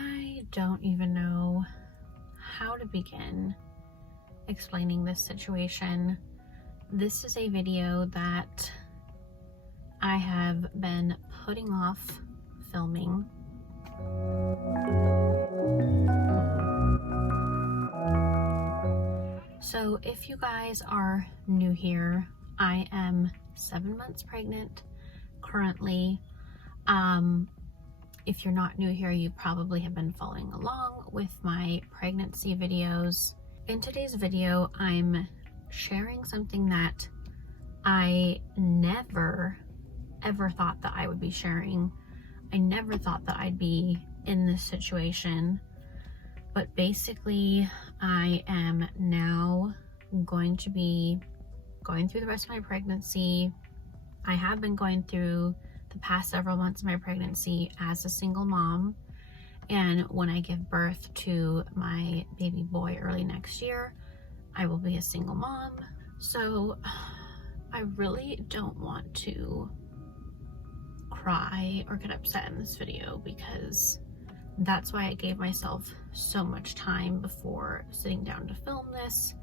I don't even know how to begin explaining this situation. This is a video that I have been putting off filming. So if you guys are new here, I am 7 months pregnant currently. If you're not new here, you probably have been following along with my pregnancy videos. In today's video, I'm sharing something that I never ever thought that I would be sharing. I never thought that I'd be in this situation, but basically I am now going to be going through the rest of my pregnancy. I have been going through the past several months of my pregnancy as a single mom, and when I give birth to my baby boy early next year, I will be a single mom. So I really don't want to cry or get upset in this video, because that's why I gave myself so much time before sitting down to film this,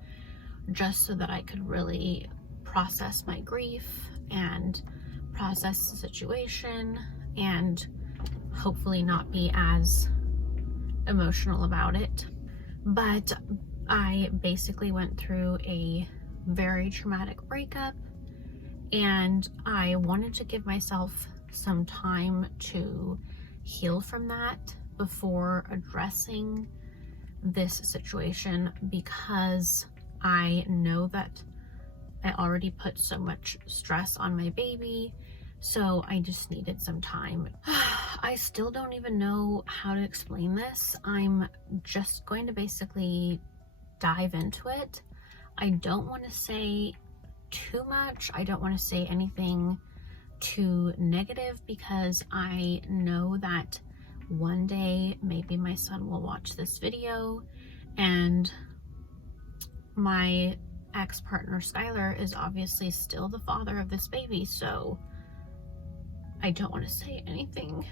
just so that I could really process my grief and process the situation and hopefully not be as emotional about it. But I basically went through a very traumatic breakup, and I wanted to give myself some time to heal from that before addressing this situation, because I know that I already put so much stress on my baby, so I just needed some time. I still don't even know how to explain this. I'm just going to basically dive into it. I don't want to say too much. I don't want to say anything too negative, because I know that one day maybe my son will watch this video, and my ex-partner Skylar is obviously still the father of this baby, so I don't want to say anything.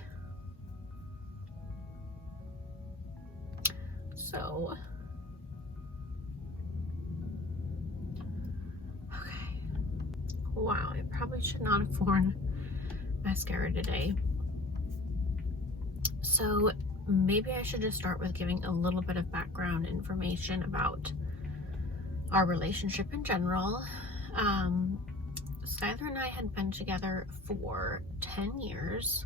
So okay, wow, I probably should not have worn mascara today. So maybe I should just start with giving a little bit of background information about our relationship in general. Skylar and I had been together for 10 years.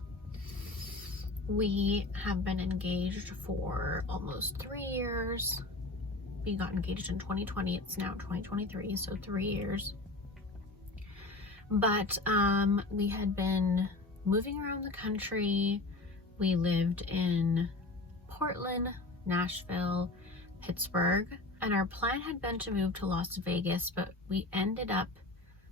We have been engaged for almost 3 years. We got engaged in 2020. It's now 2023, so 3 years. But we had been moving around the country. We lived in Portland, Nashville, Pittsburgh, and our plan had been to move to Las Vegas, but we ended up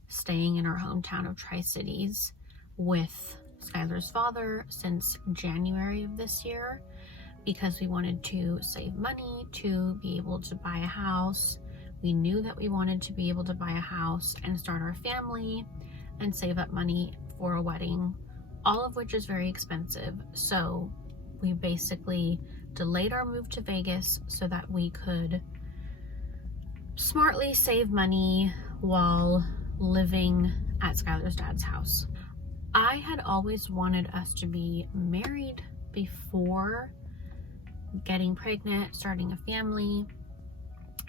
staying in our hometown of Tri-Cities with Skylar's father since January of this year, because we wanted to save money to be able to buy a house. We knew that we wanted to be able to buy a house and start our family and save up money for a wedding, all of which is very expensive. So we basically delayed our move to Vegas so that we could smartly save money while living at Skylar's dad's house. I had always wanted us to be married before getting pregnant, starting a family,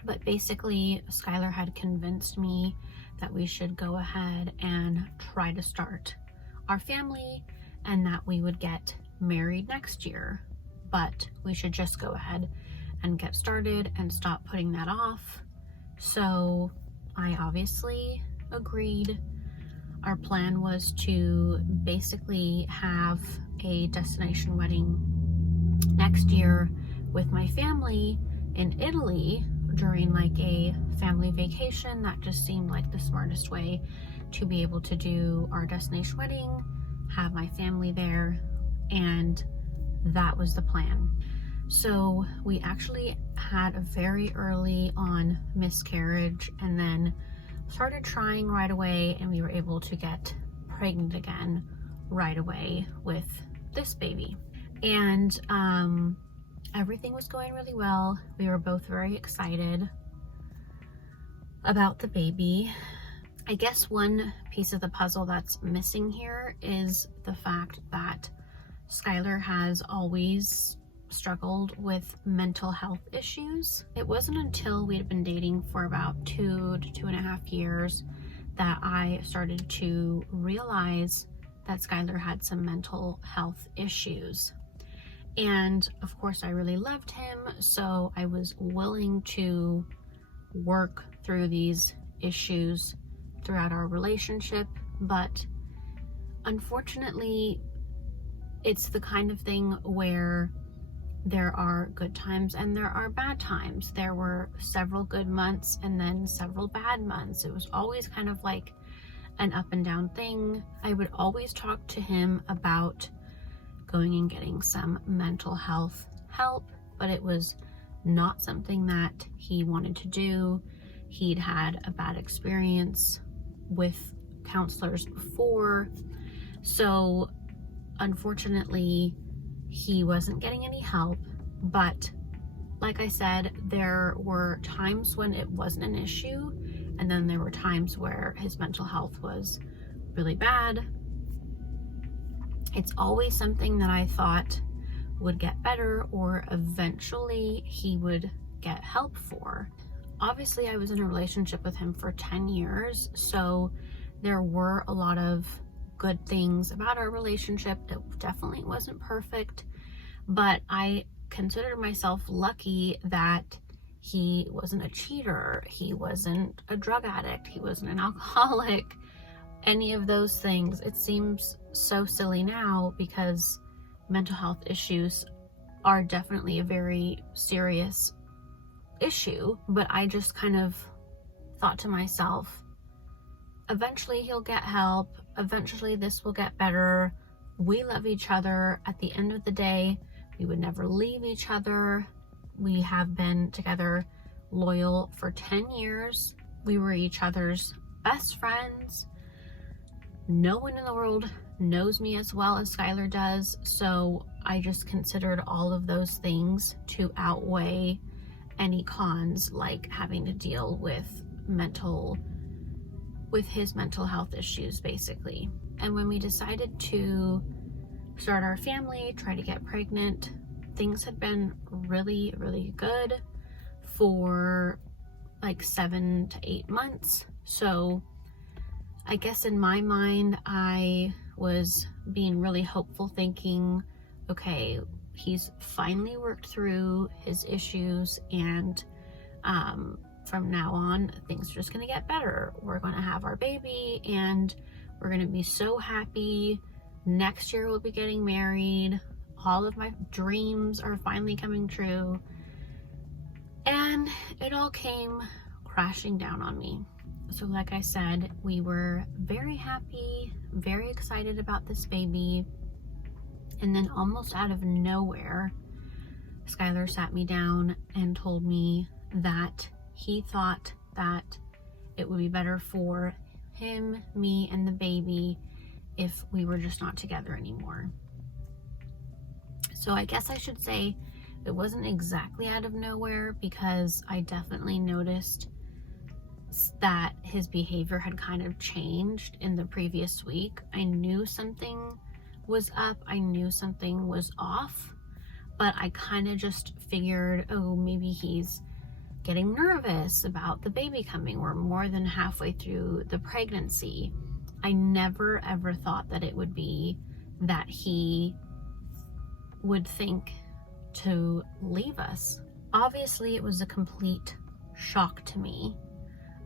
but basically Skylar had convinced me that we should go ahead and try to start our family, and that we would get married next year, but we should just go ahead and get started and stop putting that off. So I obviously agreed. Our plan was to basically have a destination wedding next year with my family in Italy during like a family vacation. That just seemed like the smartest way to be able to do our destination wedding, have my family there, and that was the plan. So we actually had a very early on miscarriage, and then started trying right away, and we were able to get pregnant again right away with this baby. And everything was going really well. We were both very excited about the baby. I guess one piece of the puzzle that's missing here is the fact that Skylar has always struggled with mental health issues. It wasn't until we had been dating for about 2 to 2.5 years that I started to realize that Skylar had some mental health issues. And of course, I really loved him, so I was willing to work through these issues throughout our relationship. But unfortunately, it's the kind of thing where there are good times and there are bad times. There were several good months and then several bad months. It was always kind of like an up and down thing. I would always talk to him about going and getting some mental health help, but it was not something that he wanted to do. He'd had a bad experience with counselors before, so unfortunately he wasn't getting any help. But like I said, there were times when it wasn't an issue, and then there were times where his mental health was really bad. It's always something that I thought would get better, or eventually he would get help for. Obviously, I was in a relationship with him for 10 years, so there were a lot of good things about our relationship. It definitely wasn't perfect, but I consider myself lucky that he wasn't a cheater, he wasn't a drug addict, he wasn't an alcoholic, any of those things. It seems so silly now because mental health issues are definitely a very serious issue, but I just kind of thought to myself, eventually he'll get help, eventually this will get better. We love each other. At the end of the day, we would never leave each other. We have been together loyal for 10 years. We were each other's best friends. No one in the world knows me as well as Skylar does, so I just considered all of those things to outweigh any cons, like having to deal with his mental health issues, basically. And when we decided to start our family, try to get pregnant, things had been really, really good for like 7 to 8 months. So I guess in my mind, I was being really hopeful, thinking, okay, he's finally worked through his issues, and from now on, things are just gonna get better. We're gonna have our baby and we're gonna be so happy. Next year we'll be getting married. All of my dreams are finally coming true. And it all came crashing down on me. So like I said, we were very happy, very excited about this baby. And then almost out of nowhere, Skylar sat me down and told me that he thought that it would be better for him, me, and the baby if we were just not together anymore. So I guess I should say it wasn't exactly out of nowhere, because I definitely noticed that his behavior had kind of changed in the previous week. I knew something was up, I knew something was off, but I kind of just figured, oh, maybe he's getting nervous about the baby coming. We're more than halfway through the pregnancy. I never ever thought that it would be that he would think to leave us. Obviously, it was a complete shock to me,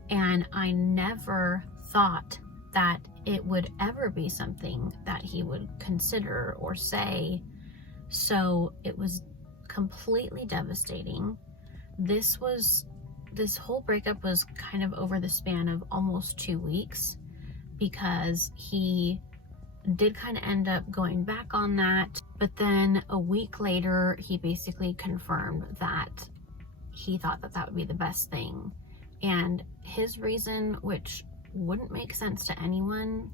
and I never thought that it would ever be something that he would consider or say. So it was completely devastating. This whole breakup was kind of over the span of almost 2 weeks, because he did kind of end up going back on that. But then a week later, he basically confirmed that he thought that that would be the best thing. And his reason, which wouldn't make sense to anyone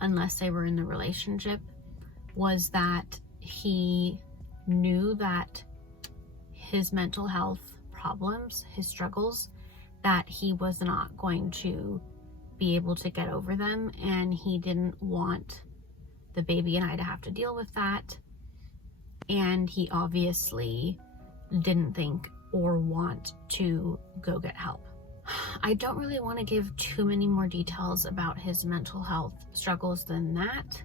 unless they were in the relationship, was that he knew that his mental health problems, his struggles, that he was not going to be able to get over them, and he didn't want the baby and I to have to deal with that. And he obviously didn't think or want to go get help. I don't really want to give too many more details about his mental health struggles than that,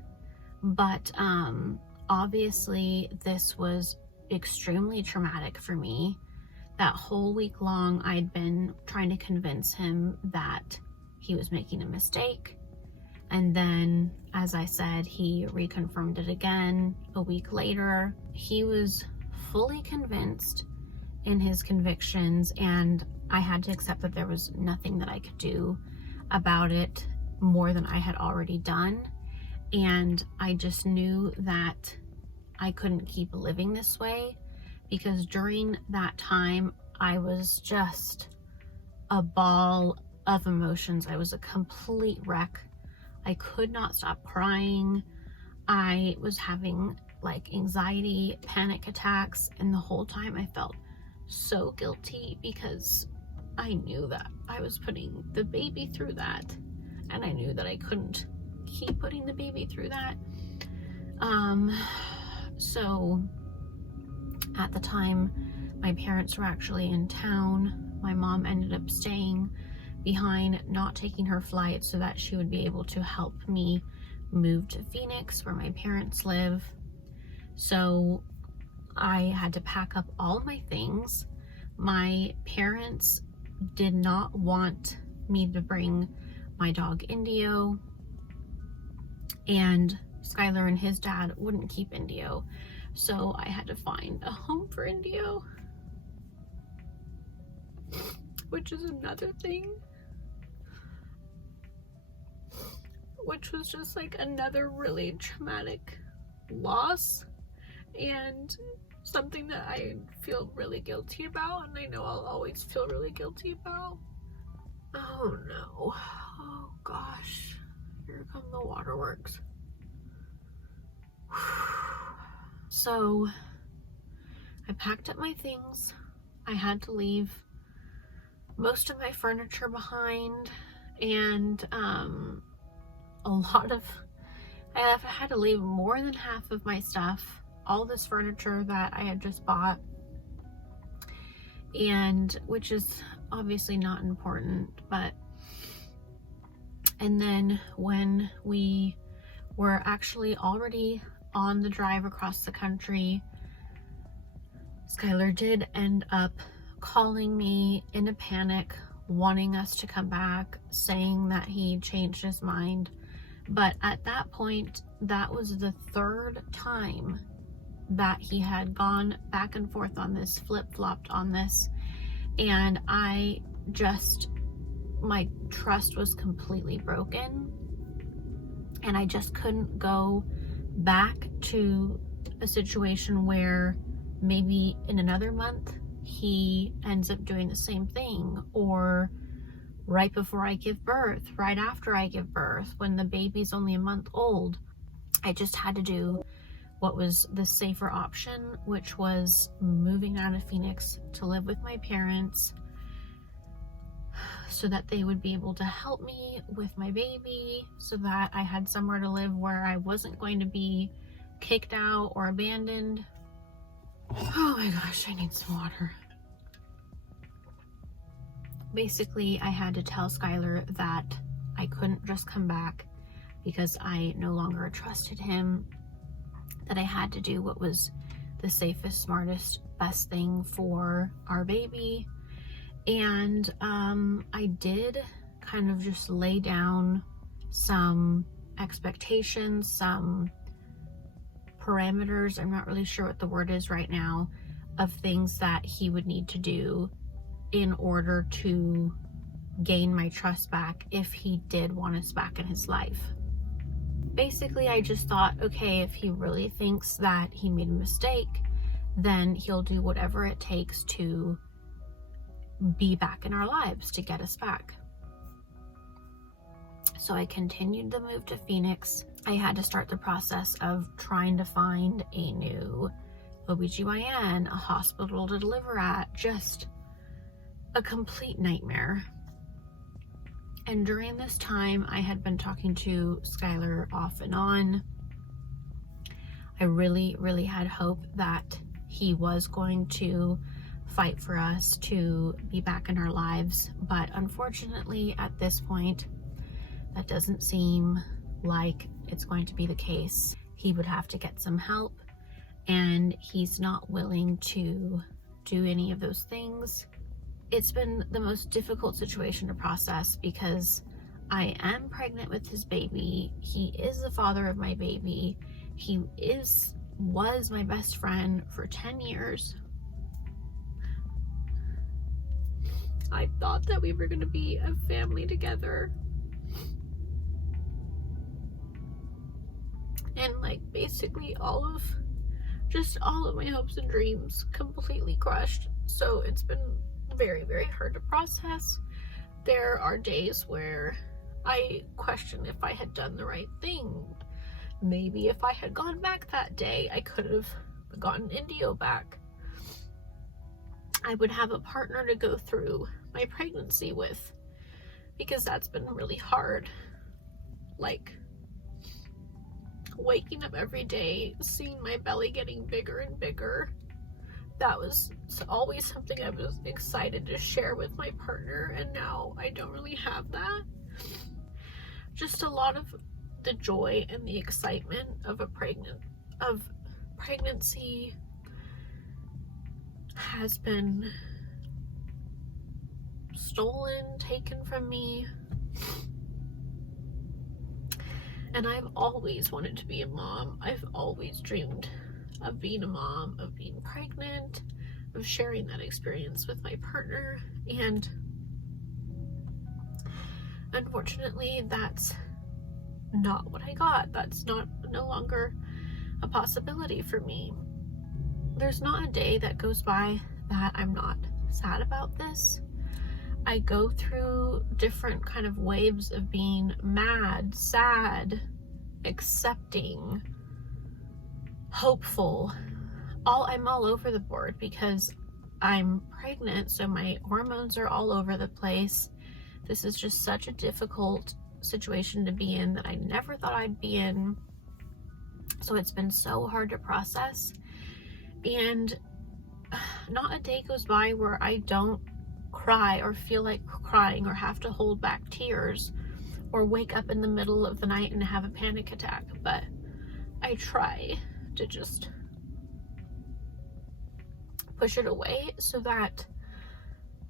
but obviously this was extremely traumatic for me. That whole week long, I'd been trying to convince him that he was making a mistake. And then, as I said, he reconfirmed it again a week later. He was fully convinced in his convictions, and I had to accept that there was nothing that I could do about it more than I had already done. And I just knew that I couldn't keep living this way, because during that time I was just a ball of emotions. I was a complete wreck. I could not stop crying. I was having like anxiety, panic attacks, and the whole time I felt so guilty because I knew that I was putting the baby through that, and I knew that I couldn't keep putting the baby through that. So at the time, my parents were actually in town. My mom ended up staying behind, not taking her flight, so that she would be able to help me move to Phoenix, where my parents live. So I had to pack up all my things. My parents did not want me to bring my dog Indio, and Skylar and his dad wouldn't keep Indio. So I had to find a home for Indio, which is another thing, which was just like another really traumatic loss, and something that I feel really guilty about, and I know I'll always feel really guilty about. Oh no. Oh gosh. Here come the waterworks. So I packed up my things. I had to leave most of my furniture behind, and I had to leave more than half of my stuff, all this furniture that I had just bought, and which is obviously not important. But and then when we were actually already on the drive across the country, Skylar did end up calling me in a panic, wanting us to come back, saying that he changed his mind. But at that point, that was the third time that he had gone back and forth on this, flip-flopped on this, and my trust was completely broken, and I just couldn't go back to a situation where maybe in another month he ends up doing the same thing, or right before I give birth, right after I give birth, when the baby's only a month old. I just had to do what was the safer option, which was moving out of Phoenix to live with my parents, so that they would be able to help me with my baby, so that I had somewhere to live where I wasn't going to be kicked out or abandoned. Oh my gosh, I need some water. Basically, I had to tell Skylar that I couldn't just come back because I no longer trusted him, that I had to do what was the safest, smartest, best thing for our baby. And I did kind of just lay down some expectations, some parameters, I'm not really sure what the word is right now, of things that he would need to do in order to gain my trust back if he did want us back in his life. Basically, I just thought, okay, if he really thinks that he made a mistake, then he'll do whatever it takes to be back in our lives, to get us back. So I continued the move to Phoenix. I had to start the process of trying to find a new OBGYN, a hospital to deliver at, just a complete nightmare. And during this time, I had been talking to Skylar off and on. I really, really had hope that he was going to fight for us to be back in our lives. But unfortunately, at this point, that doesn't seem like it's going to be the case. He would have to get some help, and he's not willing to do any of those things. It's been the most difficult situation to process because I am pregnant with his baby. He is the father of my baby. He was my best friend for 10 years. I thought that we were going to be a family together. And like basically all of my hopes and dreams completely crushed. So it's been very, very hard to process. There are days where I question if I had done the right thing. Maybe if I had gone back that day, I could have gotten Indio back. I would have a partner to go through my pregnancy with, because that's been really hard. Like waking up every day, seeing my belly getting bigger and bigger. That was always something I was excited to share with my partner, and now I don't really have that. Just a lot of the joy and the excitement of pregnancy has been stolen, taken from me. And I've always wanted to be a mom. I've always dreamed of being a mom, of being pregnant, of sharing that experience with my partner. And unfortunately, that's not what I got. That's no longer a possibility for me. There's not a day that goes by that I'm not sad about this. I go through different kind of waves of being mad, sad, accepting, hopeful. I'm all over the board because I'm pregnant, so my hormones are all over the place. This is just such a difficult situation to be in that I never thought I'd be in. So it's been so hard to process. And not a day goes by where I don't cry or feel like crying or have to hold back tears or wake up in the middle of the night and have a panic attack. But I try to just push it away so that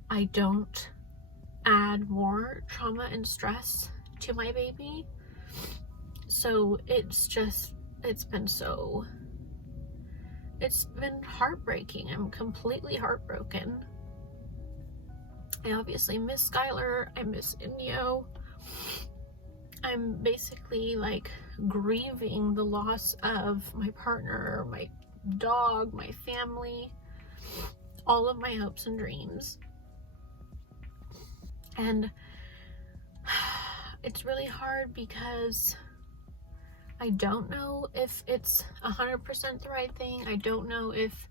I don't add more trauma and stress to my baby. So it's been heartbreaking. I'm completely heartbroken. I obviously miss Skylar. I miss Indio. I'm basically like grieving the loss of my partner, my dog, my family, all of my hopes and dreams. And it's really hard because I don't know if it's 100% the right thing. I don't know if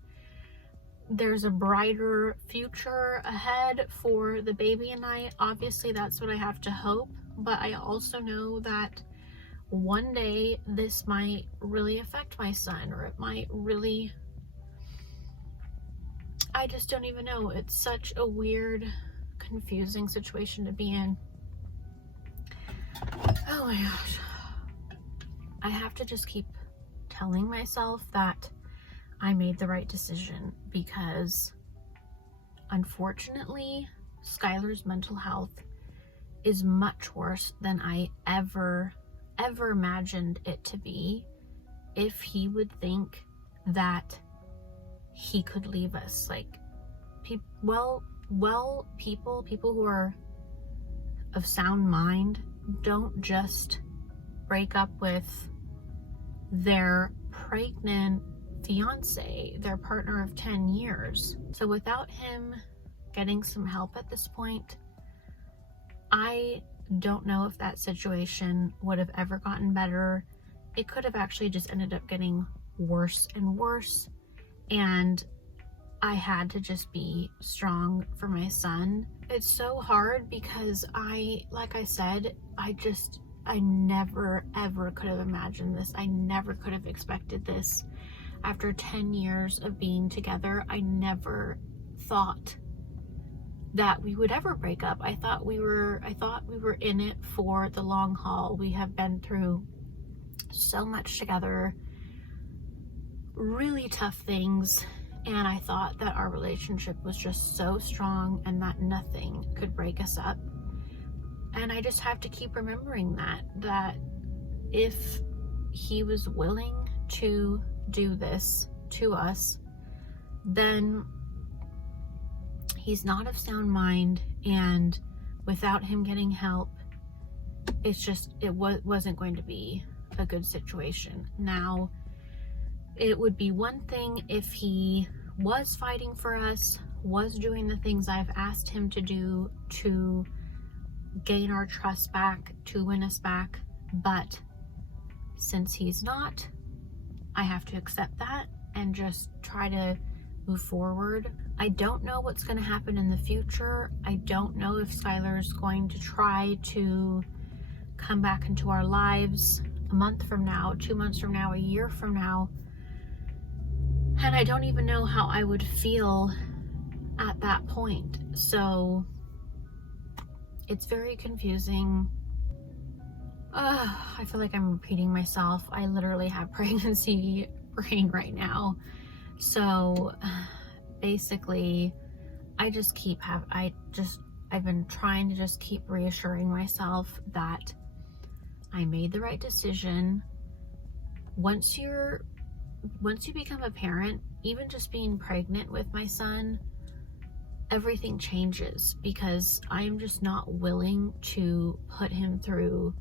there's a brighter future ahead for the baby and I. Obviously, that's what I have to hope. But I also know that one day this might really affect my son, or it might really... I just don't even know. It's such a weird, confusing situation to be in. Oh my gosh. I have to just keep telling myself that I made the right decision, because unfortunately, Skylar's mental health is much worse than I ever imagined it to be. If he would think that he could leave us, like, people who are of sound mind don't just break up with their pregnant fiance, their partner of 10 years. So without him getting some help at this point, I don't know if that situation would have ever gotten better. It could have actually just ended up getting worse and worse. and I had to just be strong for my son. It's so hard because like I said, I never ever could have imagined this. I never could have expected this. After 10 years of being together, I never thought that we would ever break up. I thought we were in it for the long haul. We have been through so much together, really tough things, and I thought that our relationship was just so strong and that nothing could break us up. And I just have to keep remembering that if he was willing to do this to us, then he's not of sound mind, and without him getting help, it wasn't going to be a good situation. Now, it would be one thing if he was fighting for us, was doing the things I've asked him to do to gain our trust back, to win us back, but since he's not, I have to accept that and just try to move forward. I don't know what's going to happen in the future. I don't know if Skylar's going to try to come back into our lives a month from now, 2 months from now, a year from now. And I don't even know how I would feel at that point. So it's very confusing. I feel like I'm repeating myself. I literally have pregnancy brain right now. So basically, I've been trying to just keep reassuring myself that I made the right decision. Once you become a parent, even just being pregnant with my son, everything changes, because I'm just not willing to put him through.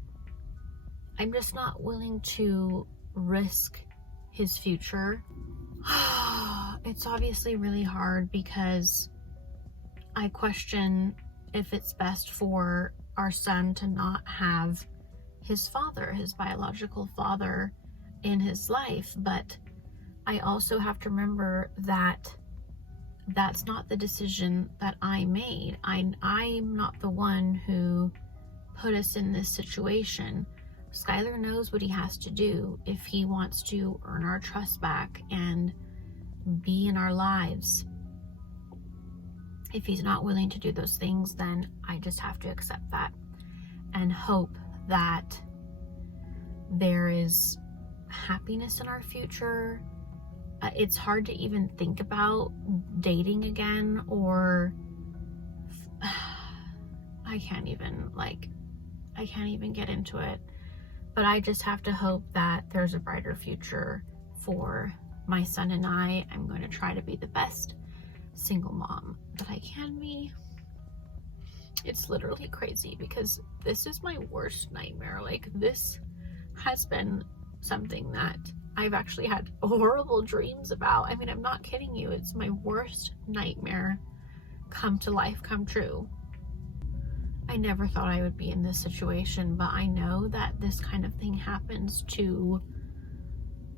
I'm just not willing to risk his future. It's obviously really hard because I question if it's best for our son to not have his father, his biological father, in his life. But I also have to remember that that's not the decision that I made. I'm not the one who put us in this situation. Skylar knows what he has to do if he wants to earn our trust back and be in our lives. If he's not willing to do those things, then I just have to accept that and hope that there is happiness in our future. It's hard to even think about dating again, or I can't even get into it. But I just have to hope that there's a brighter future for my son and I. I'm going to try to be the best single mom that I can be. It's literally crazy because this is my worst nightmare. Like, this has been something that I've actually had horrible dreams about. I mean, I'm not kidding you. It's my worst nightmare come to life, come true. I never thought I would be in this situation, but I know that this kind of thing happens to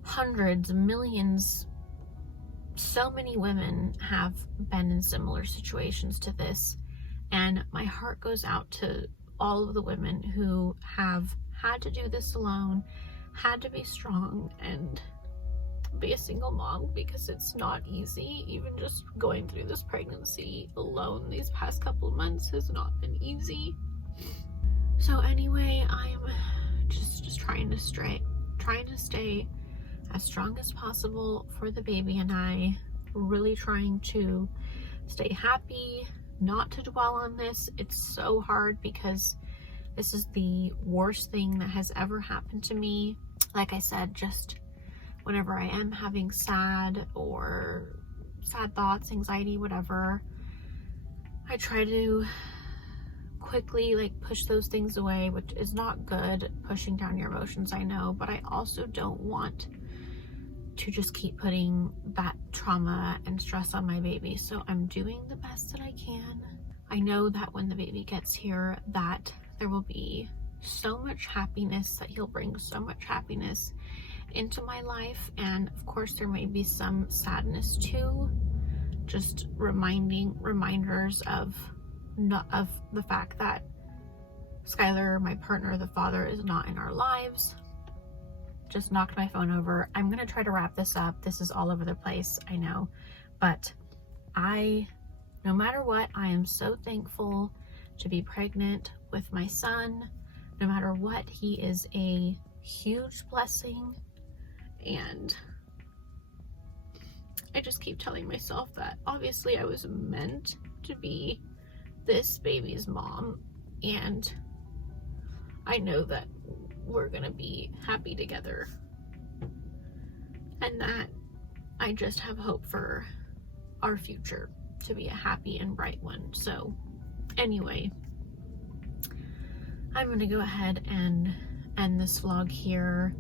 hundreds, millions. So many women have been in similar situations to this, and my heart goes out to all of the women who have had to do this alone, had to be strong and be a single mom, because it's not easy. Even just going through this pregnancy alone these past couple of months has not been easy. So anyway, I'm just trying to stay as strong as possible for the baby and I. Really trying to stay happy, not to dwell on this. It's so hard because this is the worst thing that has ever happened to me. Like I said, just whenever I am having sad thoughts, anxiety, whatever, I try to quickly push those things away, which is not good, pushing down your emotions, I know, but I also don't want to just keep putting that trauma and stress on my baby. So I'm doing the best that I can. I know that when the baby gets here, that there will be so much happiness, that he'll bring so much happiness, into my life, and of course there may be some sadness too, just reminders of the fact that Skylar, my partner, the father, is not in our lives. Just knocked my phone over. I'm gonna try to wrap this up. This is all over the place, I know, but no matter what, I am so thankful to be pregnant with my son. No matter what, he is a huge blessing, and I just keep telling myself that obviously I was meant to be this baby's mom, and I know that we're gonna be happy together, and that I just have hope for our future to be a happy and bright one. So anyway, I'm gonna go ahead and end this vlog here.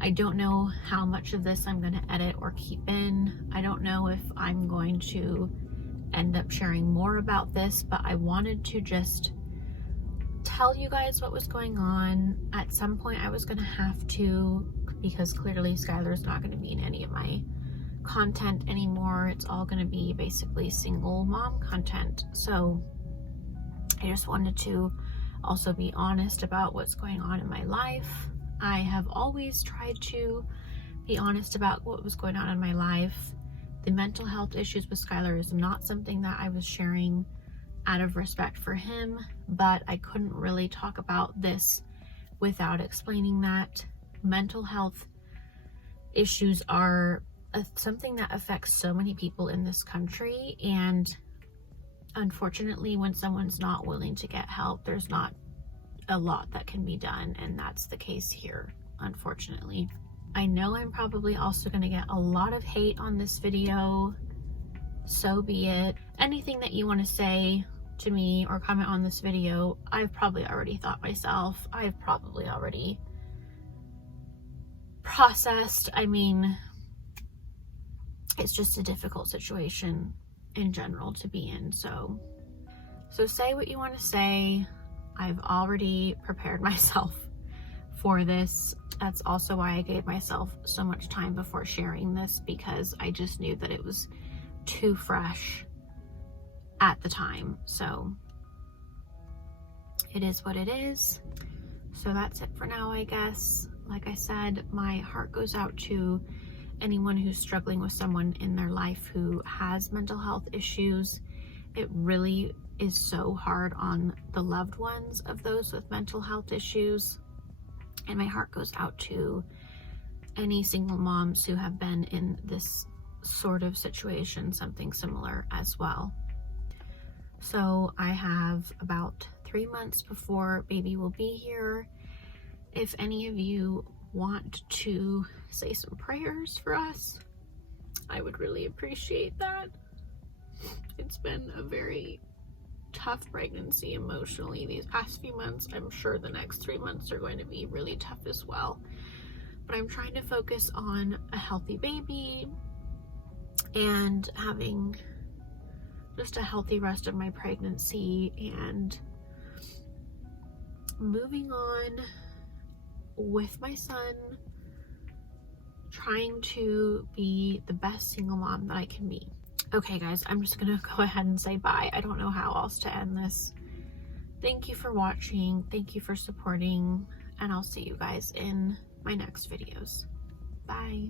I don't know how much of this I'm gonna edit or keep in. I don't know if I'm going to end up sharing more about this, but I wanted to just tell you guys what was going on. At some point I was gonna have to, because clearly Skylar's not gonna be in any of my content anymore. It's all gonna be basically single mom content. So I just wanted to also be honest about what's going on in my life. I have always tried to be honest about what was going on in my life. The mental health issues with Skylar is not something that I was sharing out of respect for him, but I couldn't really talk about this without explaining that mental health issues are something that affects so many people in this country, and unfortunately when someone's not willing to get help, there's not a lot that can be done, and that's the case here, unfortunately. I know I'm probably also going to get a lot of hate on this video. So be it. Anything that you want to say to me or comment on this video, I've probably already thought myself. I've probably already processed. I mean, it's just a difficult situation in general to be in. So say what you want to say. I've already prepared myself for this. That's also why I gave myself so much time before sharing this, because I just knew that it was too fresh at the time. So it is what it is. So that's it for now, I guess. Like I said, my heart goes out to anyone who's struggling with someone in their life who has mental health issues. It really is so hard on the loved ones of those with mental health issues. And my heart goes out to any single moms who have been in this sort of situation, something similar as well. So I have about 3 months before baby will be here. If any of you want to say some prayers for us, I would really appreciate that. It's been a very tough pregnancy emotionally these past few months. I'm sure the next 3 months are going to be really tough as well. But I'm trying to focus on a healthy baby and having just a healthy rest of my pregnancy and moving on with my son, trying to be the best single mom that I can be. Okay guys, I'm just gonna go ahead and say bye. I don't know how else to end this. Thank you for watching, thank you for supporting, and I'll see you guys in my next videos. Bye.